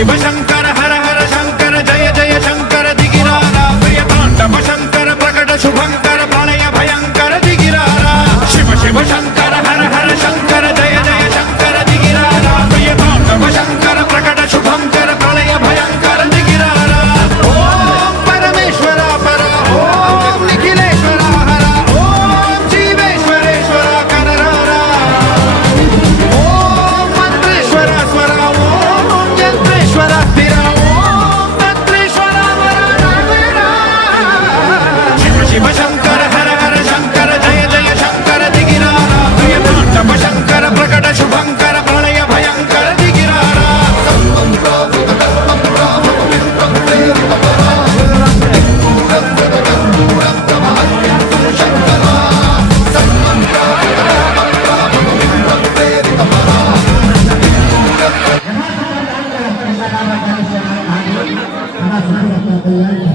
शिव शंकर हर हर शंकर जय जय शंकर दिगिरारा प्रिय तांडव शंकर प्रकट शुभंकर प्रलय भयंकर दिगिरारा शिव शिव शंकर हर हर शंकर जय जय शंकर दिगिरारा प्रिय तांडव शंकर प्रकट शुभंकर प्रलय भयंकर दिगिरारा ओम परमेश्वरा पर ओम निखिलेश्वरा हर ओम जीवेश्वरेश्वरा कररारा ओम मंत्रेश्वरा स्वरा ओम यंत्रेश्वरा स्थिरा ओम तंत्रेश्वरा वरदानवीरा शिव शिव शंकर हर हर शंकर जय जय शंकर दिगिरारा प्रिय तांडव शंकर प्रकट शुभंकर प्रलय भयंकर दिगिरारा Terima kasih.